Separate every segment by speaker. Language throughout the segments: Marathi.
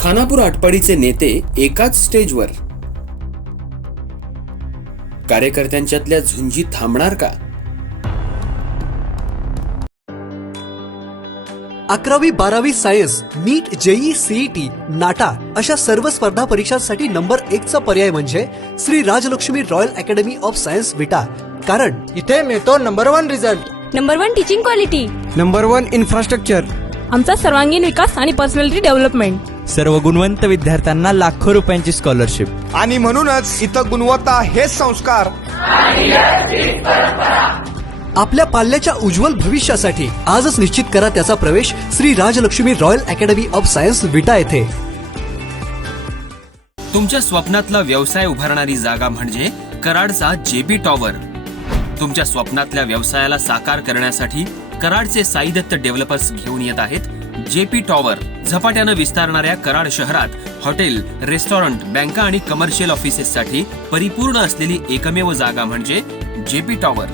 Speaker 1: खानापूर आटपाडीचे नेते एकाच स्टेजवर. कार्यकर्त्यांच्यातल्या झुंजी थांबणार का? अकरावी बारावी science NEET JEE CET NATA अशा सर्व स्पर्धा परीक्षांसाठी नंबर एकचा पर्याय म्हणजे Shri Rajlaxmi royal academy of science Vita. कारण
Speaker 2: इथे मिळतो number one result.
Speaker 3: Number one teaching quality.
Speaker 4: Number one infrastructure.
Speaker 5: आमचा सर्वांगीण विकास आणि पर्सनॅलिटी डेव्हलपमेंट.
Speaker 6: सर्व गुणवंत विद्यार्थ्यांना लाखो रुपयांची स्कॉलरशिप
Speaker 7: आणि म्हणूनच इथं गुणवत्ता हेच संस्कार.
Speaker 1: आपल्या पाल्याच्या उज्ज्वल भविष्यासाठी आजच निश्चित करा त्याचा प्रवेश Shri Rajlaxmi royal academy of science Vita येथे.
Speaker 8: तुमच्या स्वप्नातला व्यवसाय उभारणारी जागा म्हणजे कराडचा जेबी टॉवर. तुमच्या स्वप्नातल्या व्यवसायाला साकार करण्यासाठी कराडचे साई दत्त डेव्हलपर्स घेऊन येत आहेत जेपी टॉवर झपाट्यानं विस्तारणाऱ्या कराड शहरात हॉटेल रेस्टॉरंट बँका आणि कमर्शियल ऑफिसेससाठी परिपूर्ण असलेली एकमेव जागा म्हणजे जेपी टॉवर.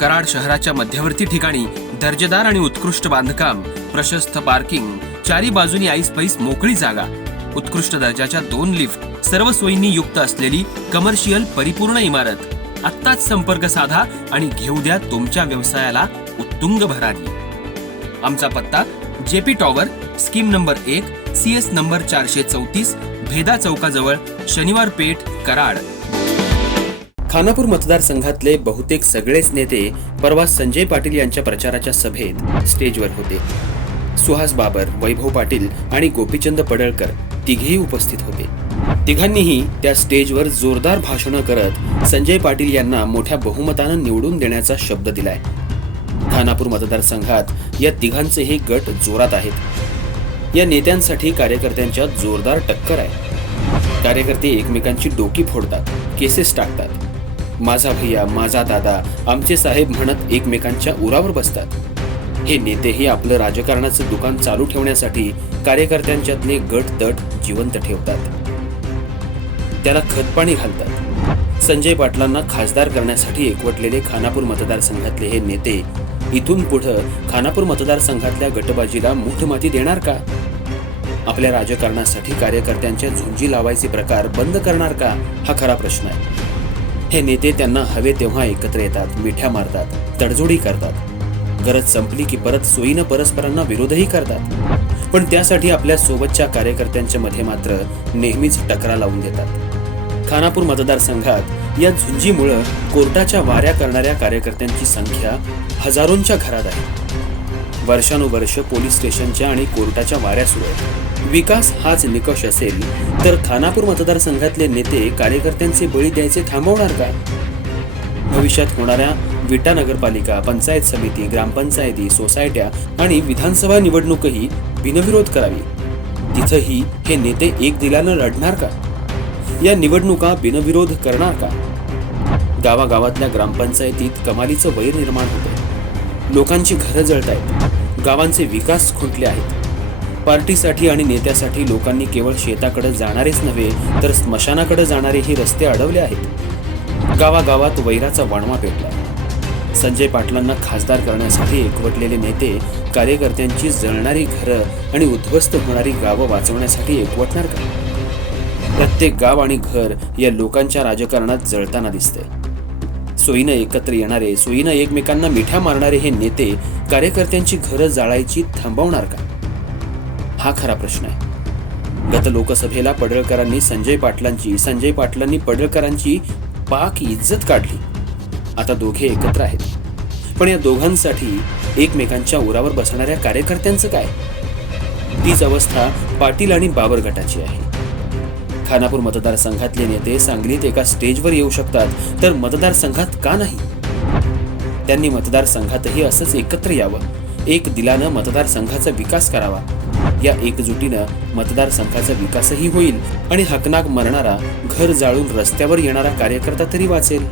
Speaker 8: कराड शहराच्या मध्यवर्ती ठिकाणी दर्जेदार आणि उत्कृष्ट बांधकाम प्रशस्त पार्किंग चारी बाजूनी आईस पैस मोकळी जागा उत्कृष्ट दर्जाच्या दोन लिफ्ट सर्व सोयींनी युक्त असलेली कमर्शियल परिपूर्ण इमारत आत्ताच संपर्क साधा आणि घेऊ द्या तुमच्या व्यवसायाला उत्तुंग भरारी. आमचा पत्ता जेपी टॉवर स्कीम नंबर एक सी एस नंबर चारशे चौतीस भेदा चौकाजवळ शनिवार पेठ कराड.
Speaker 1: खानापूर मतदारसंघातले बहुतेक सगळेच नेते परवा संजय पाटील यांच्या प्रचाराच्या सभेत स्टेजवर होते. सुहास बाबर वैभव पाटील आणि गोपीचंद पडळकर तिघेही उपस्थित होते. तिघांनीही त्या स्टेजवर जोरदार भाषणं करत संजय पाटील यांना मोठ्या बहुमतानं निवडून देण्याचा शब्द दिलाय. खानापूर मतदारसंघात या तिघांचेही गट जोरात आहेत. या नेत्यांसाठी कार्यकर्त्यांच्या जोरदार टक्कर आहे. कार्यकर्ते एकमेकांची डोकी फोडतात केसेस टाकतात. माझा भैया माझा दादा आमचे साहेब म्हणत एकमेकांच्या उरावर बसतात. हे नेतेही आपलं राजकारणाचं दुकान चालू ठेवण्यासाठी कार्यकर्त्यांच्यातले गट तट जिवंत ठेवतात. त्याला खतपाणी घालतात. संजय पाटलांना खासदार करण्यासाठी एकवटलेले खानापूर मतदारसंघातले हे नेते इथून पुढं खानापूर मतदारसंघातल्या गटबाजीला मुठमाती देणार का? आपल्या राजकारणासाठी कार्यकर्त्यांच्या झुंजी लावायचे प्रकार बंद करणार का? हा खरा प्रश्न आहे. हे नेते त्यांना हवे तेव्हा एकत्र येतात मिठ्या मारतात तडजोडी करतात. गरज संपली की परत सोयीनं परस्परांना विरोधही करतात. पण त्यासाठी आपल्या सोबतच्या कार्यकर्त्यांच्या मध्ये मात्र नेहमीच टकरा लावून देतात. खानापूर मतदारसंघात या झुंजीमुळं कोर्टाच्या वाऱ्या करणाऱ्या कार्यकर्त्यांची संख्या हजारोंच्या घरात आहे. वर्षानुवर्ष पोलीस स्टेशनच्या आणि कोर्टाच्या वाऱ्या सुरू आहेत. विकास हाच निकष असेल तर खानापूर मतदारसंघातले नेते कार्यकर्त्यांचे बळी द्यायचे थांबवणार का? भविष्यात होणाऱ्या विटा नगरपालिका पंचायत समिती ग्रामपंचायती सोसायट्या आणि विधानसभा निवडणूकही बिनविरोध करावी. तिथंही हे नेते एक दिलानं लढणार का? या निवडणुका बिनविरोध करणार का? गावागावातल्या ग्रामपंचायतीत कमालीचं वैर निर्माण होतं लोकांची घरं जळत आहेत गावांचे विकास खुंटले आहेत. पार्टीसाठी आणि नेत्यासाठी लोकांनी केवळ शेताकडे जाणारेच नव्हे तर स्मशानाकडे जाणारेही रस्ते अडवले आहेत. गावागावात वैराचा वणवा पेटला संजय पाटलांना खासदार करण्यासाठी एकवटलेले नेते कार्यकर्त्यांची जळणारी घरं आणि उद्ध्वस्त होणारी गावं वाचवण्यासाठी एकवटणार का? प्रत्येक गाव आणि घर या लोकांच्या राजकारणात जळताना दिसतंय. सोयीनं एकत्र येणारे सोयीनं एकमेकांना मिठ्या मारणारे हे नेते कार्यकर्त्यांची घरं जाळायची थांबवणार का? हा खरा प्रश्न आहे. गत लोकसभेला पडळकरांनी संजय पाटलांची संजय पाटलांनी पडळकरांची पाक इज्जत काढली. आता दोघे एकत्र आहेत. पण या दोघांसाठी एकमेकांच्या उरावर बसणाऱ्या कार्यकर्त्यांचं काय? तीच अवस्था पाटील आणि बाबर गटाची आहे. खानापूर मतदारसंघातले नेते सांगलीत एका स्टेजवर येऊ शकतात तर मतदारसंघात का नाही? त्यांनी मतदारसंघातही असंच एकत्र यावं. एक दिलानं मतदारसंघाचा विकास करावा. या एकजुटीनं मतदारसंघाचा विकासही होईल आणि हकनाक मरणारा घर जाळून रस्त्यावर येणारा कार्यकर्ता तरी वाचेल.